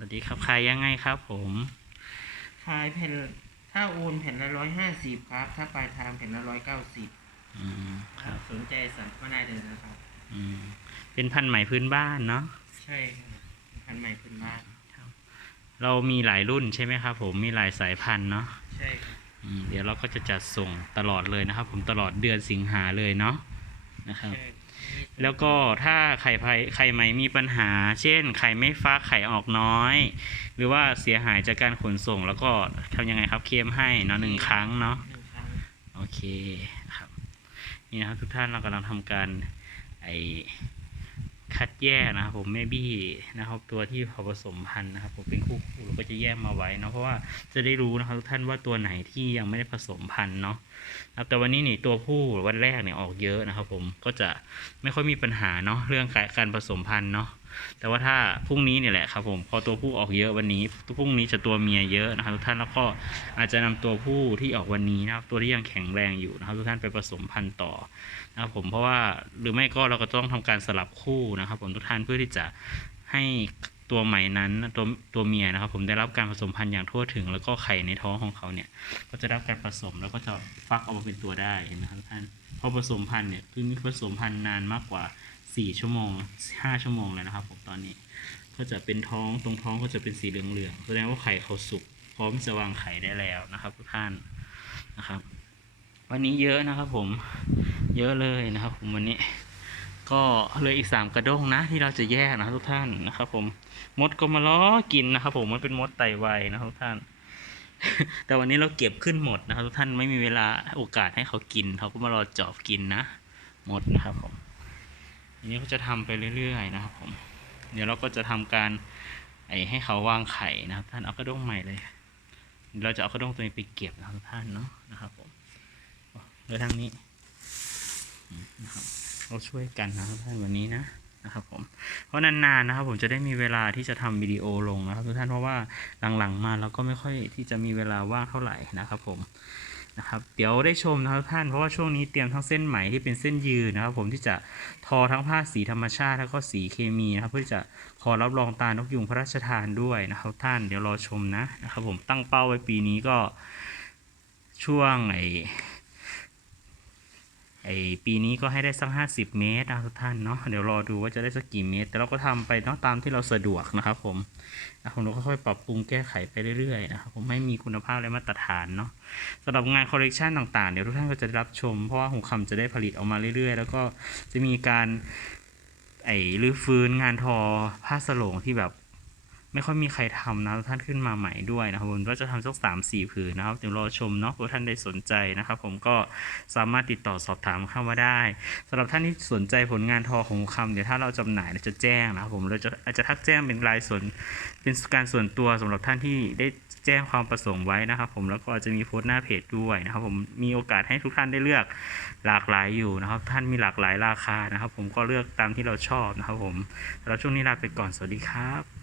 วัสดีครับขายยังไงครับผมขายแผ่นถ้าโอนแผ่นละร้อยห้าสิบครับ ถ้าปลายทางแผ่นละร้อยเก้าสิบอืมครับ สนใจสั่งก็ได้เลยนะครับ อืมเป็นพันธุ์ไหมพื้นบ้านเนาะใช่ครับพันธุ์ใหม่พื้นบ้านเรามีหลายรุ่นใช่ไหมครับ ผมมีหลายสายพันธุ์เนาะใช่ครับอืมเดี๋ยวเราก็จะจัดส่งตลอดเลยนะครับ ผมตลอดเดือนสิงหาเลยเนาะนะครับ ใช่ แล้วก็ถ้าไข่ไผ่ไข่ไหมมีปัญหา เช่น ไข่ไม่ฟักไข่ออกน้อย หรือว่าเสียหายจากการขนส่ง แล้วก็ทำยังไงครับเคลมให้เนาะหนึ่งครั้งเนาะหนึ่งครั้งโอเคครับนี่นะครับทุกท่านเรากำลังทำการไอ คัดแยกนะครับผมแม่บี้นะครับตัวที่พอผสมพันธุ์นะครับผมเป็นคู่คู่เราก็จะแยกมาไว้นะเพราะว่าจะได้รู้นะครับทุกท่านว่าตัวไหนที่ยังไม่ได้ผสมพันธุ์เนาะครับแต่วันนี้นี่ตัวผู้วันแรกเนี่ยออกเยอะนะครับผมก็จะไม่ค่อยมีปัญหาเนาะเรื่องการผสมพันธุ์เนาะ แต่ว่าถ้าพรุ่งนี้เนี่ยแหละครับผมพอตัวผู้ออกเยอะวันนี้ตัวพรุ่งนี้จะตัวเมียเยอะนะครับทุกท่านแล้วก็อาจจะนำตัวผู้ที่ออกวันนี้นะครับตัวที่ยังแข็งแรงอยู่นะครับทุกท่านไปผสมพันธุ์ต่อนะครับผมเพราะว่าหรือไม่ก็เราก็ต้องทำการสลับคู่นะครับผมทุกท่านเพื่อที่จะให้ตัวใหม่นั้นตัวตัวเมียนะครับ ผมได้รับการผสมพันธุ์อย่างทั่วถึง แล้วก็ไข่ในท้องของเขาเนี่ย ก็จะได้รับการผสมแล้วก็จะฟักออกมาเป็นตัวได้เห็นไหมครับทุกท่านพอผสมพันธุ์เนี่ยคือมีผสมพันธุ์นานมากกว่า สี่ชั่วโมงห้าชั่วโมงเลยนะครับผมตอนนี้ ก็จะเป็นท้องตรงท้องก็จะเป็นสีเหลืองๆแสดงว่าไข่เขาสุกพร้อมจะวางไข่ได้แล้วนะครับ ทุกท่านนะครับ วันนี้เยอะนะครับผมเยอะเลยนะครับ ผมวันนี้ ก็เลยอีกสามกระด้งนะ ที่เราจะแยกนะทุกท่านนะครับ ผมมดก็มาล้อกินนะครับ ผมมันเป็นมดไตวายนะครับทุกท่านแต่วันนี้เราเก็บขึ้นหมดนะครับ ทุกท่านไม่มีเวลาโอกาสให้เขากิน เขาก็มารอจอบกินนะ หมดนะครับผม อันนี้ก็จะทำไปเรื่อยๆนะครับผมเดี๋ยวเราก็จะทำการไอให้เขาวางไข่นะครับท่านเอากระด้งใหม่เลย เราจะเอากระด้งตัวนี้ไปเก็บนะครับท่านเนาะนะครับผมเดี๋ยทางนี้นะครับเราช่วยกันนะครับท่านวันนี้นะนะครับผมเพราะนานๆนะครับ ผมจะได้มีเวลาที่จะทำวิดีโอลงนะครับทุกท่านเพราะว่าหลังๆมาเราก็ไม่ค่อยที่จะมีเวลาว่างเท่าไหร่นะครับผม นะครับเดี๋ยวได้ชมนะครับท่านเพราะว่าช่วงนี้เตรียมทั้งเส้นไหมที่เป็นเส้นยืนนะครับ ผมที่จะทอทั้งผ้าสีธรรมชาติแล้วก็สีเคมีนะครับ เพื่อจะขอรับรองตานกยุงพระราชทานด้วยนะครับท่านเดี๋ยวรอชมนะนะครับ ผมตั้งเป้าไว้ปีนี้ก็ช่วงไอ ไอปีนี้ก็ให้ได้สักห้าสิบเมตรนะทุกท่านเนาะเดี๋ยวรอดูว่าจะได้สักกี่เมตร แต่เราก็ทำไปเนาะตามที่เราสะดวกนะครับผมผมเราก็ค่อยปรับปรุงแก้ไขไปเรื่อยๆนะครับผมให้มีคุณภาพและมาตรฐานเนาะสำหรับงานคอลเลกชันต่างๆ เดี๋ยวทุกท่านก็จะได้รับชม เพราะว่าหูคำจะได้ผลิตออกมาเรื่อยๆ แล้วก็จะมีการไอ้รื้อฟื้นงานทอผ้าสลงที่แบบ ไม่ค่อยมีใครทำนะท่านขึ้นมาใหม่ด้วยนะครับผมก็จะทำสักสามสี่ผืนนะครับเดี๋ยวรอชมเนาะว่าท่านได้สนใจนะครับ ผมก็สามารถติดต่อสอบถามเข้ามาได้สำหรับท่านที่สนใจผลงานทอของคำเดี๋ยวถ้าเราจำหน่ายเราจะแจ้งนะครับผมเราจะอาจจะทักแจ้งเป็นรายส่วนเป็นการส่วนตัวสำหรับท่านที่ได้แจ้งความประสงค์ไว้นะครับ ผมแล้วก็อาจจะมีโพสต์หน้าเพจด้วยนะครับ ผมมีโอกาสให้ทุกท่านได้เลือกหลากหลายอยู่นะครับ ท่านมีหลากหลายราคานะครับ ผมก็เลือกตามที่เราชอบนะครับ ผมสำหรับช่วงนี้ลาไปก่อนสวัสดีครับ